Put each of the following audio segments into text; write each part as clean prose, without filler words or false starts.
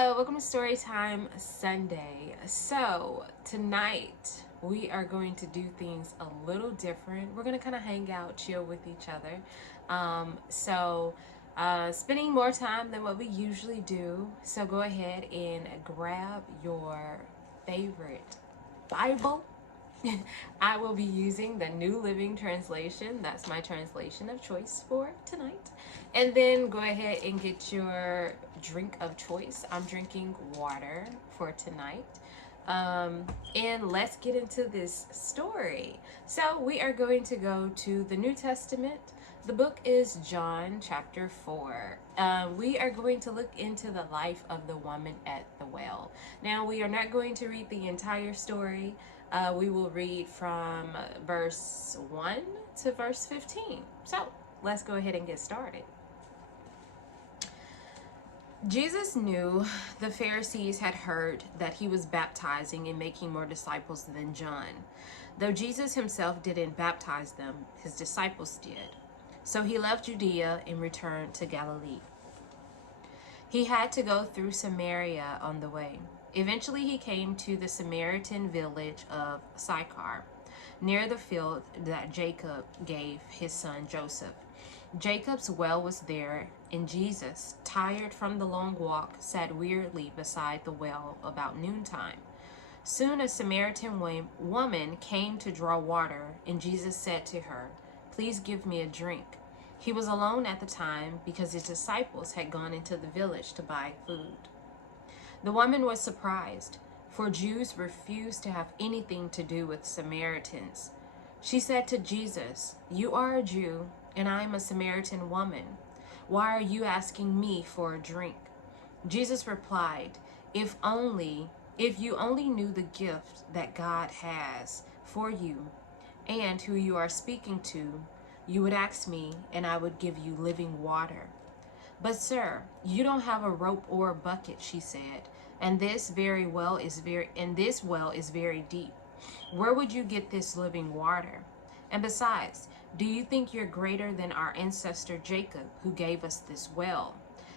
Hello, welcome to Storytime Sunday. So, tonight we are going to do things a little different. We're going to kind of hang out, chill with each other. Spending more time than what we usually do. So, go ahead and grab your favorite Bible. I will be using the New Living Translation. That's my translation of choice for tonight. And then go ahead and get your drink of choice. I'm drinking water for tonight. And let's get into this story. So, we are going to go to the New Testament. The book is John chapter 4. We are going to look into the life of the woman at the well. Now, we are not going to read the entire story. We will read from verse 1 to verse 15. So, let's go ahead and get started. Jesus knew the Pharisees had heard that he was baptizing and making more disciples than John. Though Jesus himself didn't baptize them, his disciples did. So he left Judea and returned to Galilee. He had to go through Samaria on the way. Eventually he came to the Samaritan village of Sychar, near the field that Jacob gave his son Joseph. Jacob's well was there, and Jesus, tired from the long walk, sat wearily beside the well about noontime. Soon a Samaritan woman came to draw water, and Jesus said to her, "Please give me a drink." He was alone at the time because his disciples had gone into the village to buy food. The woman was surprised, for Jews refused to have anything to do with Samaritans. She said to Jesus, "You are a Jew, and I am a Samaritan woman. Why are you asking me for a drink?" Jesus replied, If you only knew the gift that God has for you and who you are speaking to, you would ask me, and I would give you living water. But sir, you don't have a rope or a bucket, she said, and this well is very deep. Where would you get this living water? And besides, do you think you're greater than our ancestor Jacob, who gave us this well?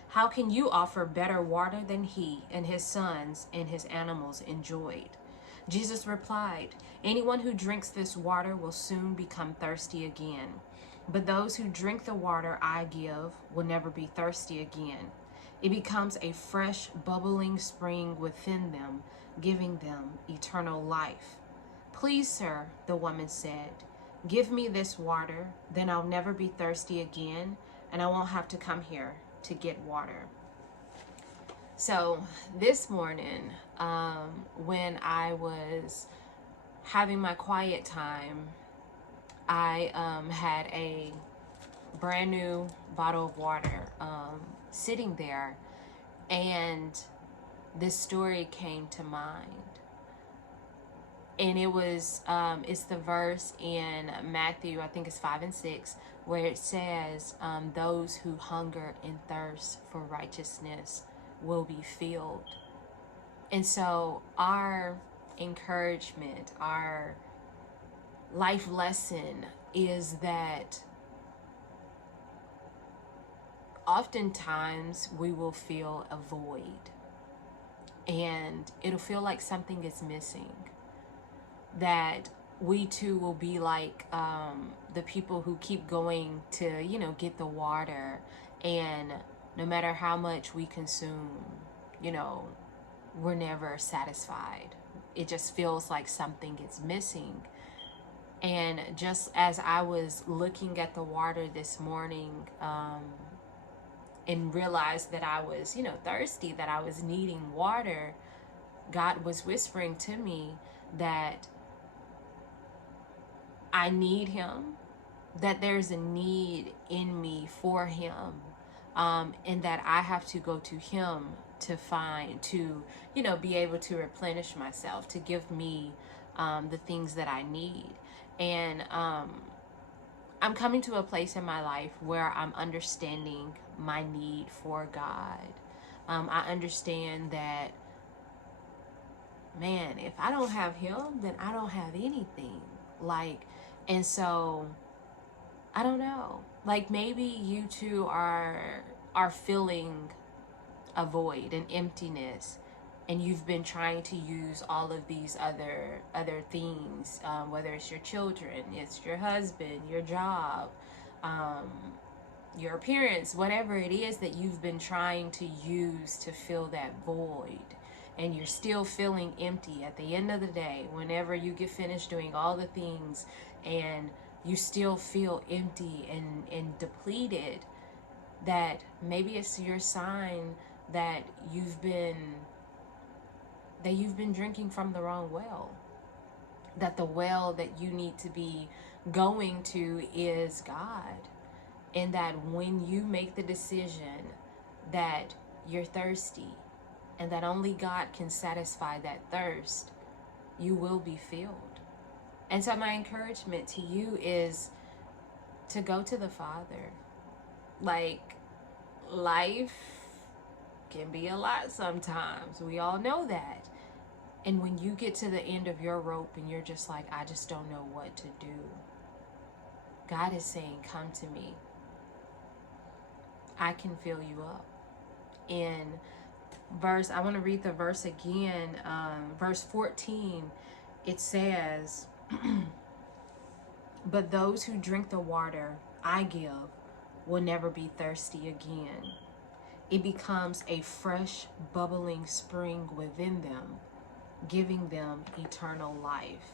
How can you offer better water than he and his sons and his animals enjoyed? Jesus replied, Anyone who drinks this water will soon become thirsty again. But those who drink the water I give will never be thirsty again. It becomes a fresh, bubbling spring within them, giving them eternal life. Please, sir, the woman said, give me this water, then I'll never be thirsty again, and I won't have to come here to get water. So this morning, when I was having my quiet time, I had a brand new bottle of water sitting there, and this story came to mind. And it was, it's the verse in Matthew, I think it's 5 and 6, where it says, those who hunger and thirst for righteousness will be filled. And so our encouragement, our life lesson is that oftentimes we will feel a void, and it'll feel like something is missing. That we too will be like the people who keep going to, get the water, and no matter how much we consume, we're never satisfied. It just feels like something is missing. And just as I was looking at the water this morning, and realized that I was, thirsty, that I was needing water, God was whispering to me that I need him, that there's a need in me for him, and that I have to go to him to be able to replenish myself, to give me the things that I need. And I'm coming to a place in my life where I'm understanding my need for God. I understand that, man, if I don't have him, then I don't have anything. And so I don't know. Maybe you two are feeling a void, an emptiness, and you've been trying to use all of these other things, whether it's your children, it's your husband, your job, um, your appearance, whatever it is that you've been trying to use to fill that void, and you're still feeling empty at the end of the day, whenever you get finished doing all the things and you still feel empty and depleted, that maybe it's your sign that you've been drinking from the wrong well, that the well that you need to be going to is God, and that when you make the decision that you're thirsty and that only God can satisfy that thirst, you will be filled. And so my encouragement to you is to go to the Father. Like, life can be a lot sometimes. We all know that. And when you get to the end of your rope and you're just like, I just don't know what to do, God is saying, come to me. I can fill you up. In I want to read the verse again, verse 14, it says, but those who drink the water I give will never be thirsty again. It becomes a fresh, bubbling spring within them, giving them eternal life.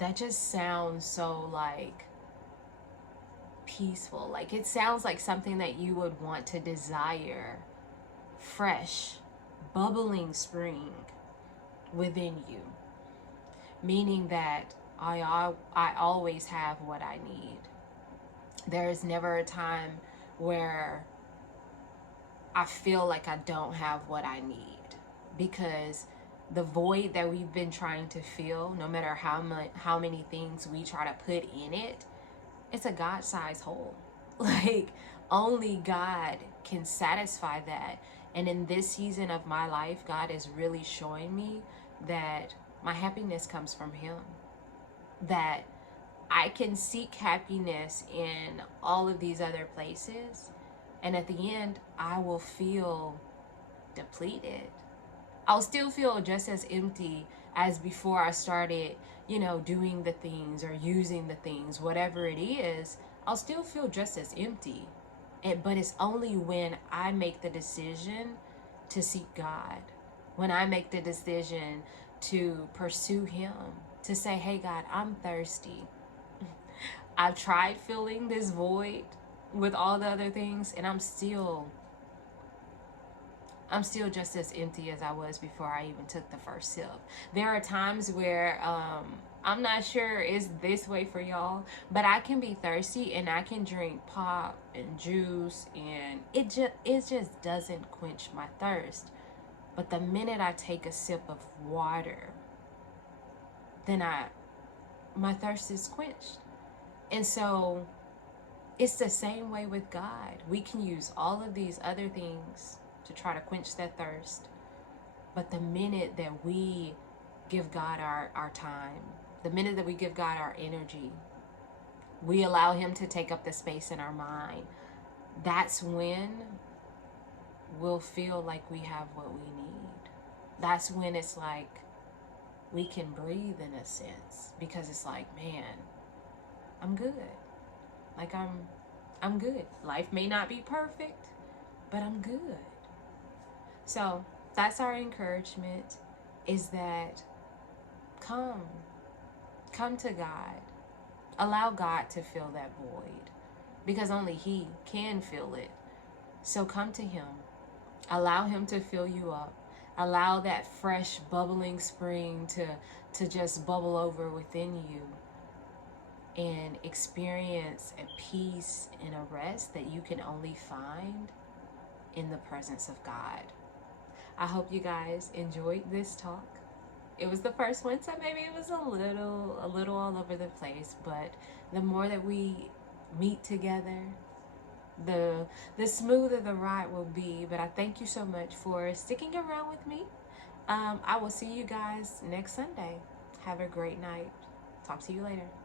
That just sounds so like peaceful. Like, it sounds like something that you would want to desire. Fresh, bubbling spring within you, meaning that I always have what I need. There is never a time where I feel like I don't have what I need, because the void that we've been trying to fill, no matter how many things we try to put in it, it's a God-sized hole. Like, only God can satisfy that. And in this season of my life, God is really showing me that my happiness comes from Him. That I can seek happiness in all of these other places, and at the end, I will feel depleted. I'll still feel just as empty as before I started, doing the things or using the things, whatever it is. I'll still feel just as empty. But it's only when I make the decision to seek God, when I make the decision to pursue Him, to say, hey God, I'm thirsty. I've tried filling this void with all the other things, and I'm still just as empty as I was before I even took the first sip. There are times where I'm not sure it's this way for y'all, but I can be thirsty and I can drink pop and juice, and it just doesn't quench my thirst. But the minute I take a sip of water, then my thirst is quenched. And so it's the same way with God. We can use all of these other things to try to quench that thirst. But the minute that we give God our time, the minute that we give God our energy, we allow Him to take up the space in our mind, that's when we'll feel like we have what we need. That's when it's like we can breathe in a sense, because it's like, man, I'm good. Like, I'm good. Life may not be perfect, but I'm good. So that's our encouragement, is that come to God. Allow God to fill that void, because only He can fill it. So come to Him. Allow Him to fill you up. Allow that fresh, bubbling spring to just bubble over within you, and experience a peace and a rest that you can only find in the presence of God. I hope you guys enjoyed this talk. It was the first one, so maybe it was a little all over the place, but the more that we meet together, the smoother the ride will be. But I thank you so much for sticking around with me. I will see you guys next Sunday. Have a great night. Talk to you later.